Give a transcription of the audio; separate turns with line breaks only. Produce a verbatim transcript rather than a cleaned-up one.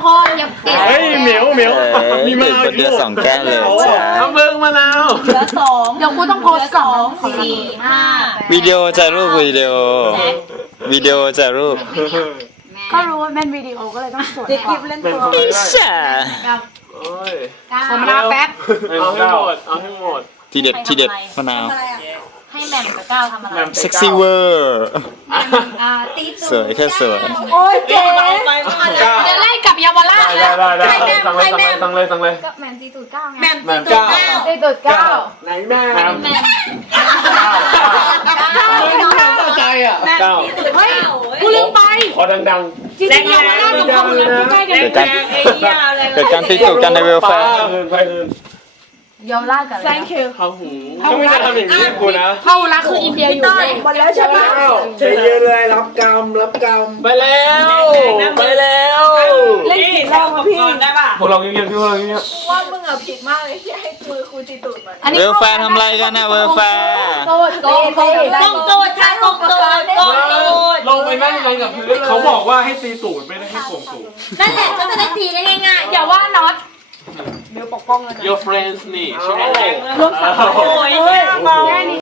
คนอย่าเก็บ
เฮ้ยเหมียวเหมียวมีมะนาว
คนเดียวสองแก้วเลยจ้า
เอาเบิ้งมะนาว
เหลือสองเดี๋ยวกูต้องโพสสองสี่ห้า
วิดีโอจะรูปวิดีโอวิดีโอจะรูป
ก็รู้ว่าเป็นวิดีโอก็เลยต้องสวยคลิปเล่นตัว
อิชา
โอ้ย
ขอมะนาวแป๊บ
เอาให้หมดเอาให้หมด
ทีเด็ดทีเด็ดมะนาว
ให้แหม่มกับก้าวทำอะไร
เซ็กซี่เวอร์
อ่าตี
สวยแค่สวย
โอ้ยเจ๊เดี๋ยวไล่กับเยาวราช
ได้ได้ได้สั่งเลยสั่งเลยสั่งเลย
ก็แหม่มตีตูดก้าวไง
แหม่มตีตูดก้าว
ตีตูดก้าว
ไหนแม่แหม่ม
แหม่ม
เข้าใจอ่ะเก้า
เฮ้ยกูลืมไป
ขอดัง
จริงๆเยาวราชกับความรักใกล้กัน
เกิดการเกิดการตีตูดกันในเวลแฟร์
เงินไปเงิน
เยาวราชกับ thank you
เขาหูเขาไม่จะทำอย่างนี้กูนะ
เข้ารักคืออินเดียอยู่หมดแล้วใช่ไหม
ใจเย็นเลยรับกรรมรับกรรม
ไปแล้วไปแล้ว
เล่นกี่รอบพี่
พวกเราเงียบๆพวกเราเงียบ
ว่ามึงอะผิดมากเลยที่ให้มือครูตีตูดมัน
อันนี้
เวลแฟร์ทำอะไรกันนะเวลแฟร์
โกดโกดโกด
กงตูดใช่กงตูดกงตูด
ลงไปนั่งลงกับพื้นเขาบอกว่าให้ตีตูดไม่ได้ให้โกงตูด
นั่นแหละก็จะได้ตีได้ง่ายๆ
อย่าว่าน็อต
Your friends นี่ใช่ไหม
รวมสาม
โอ้ยแค่นี้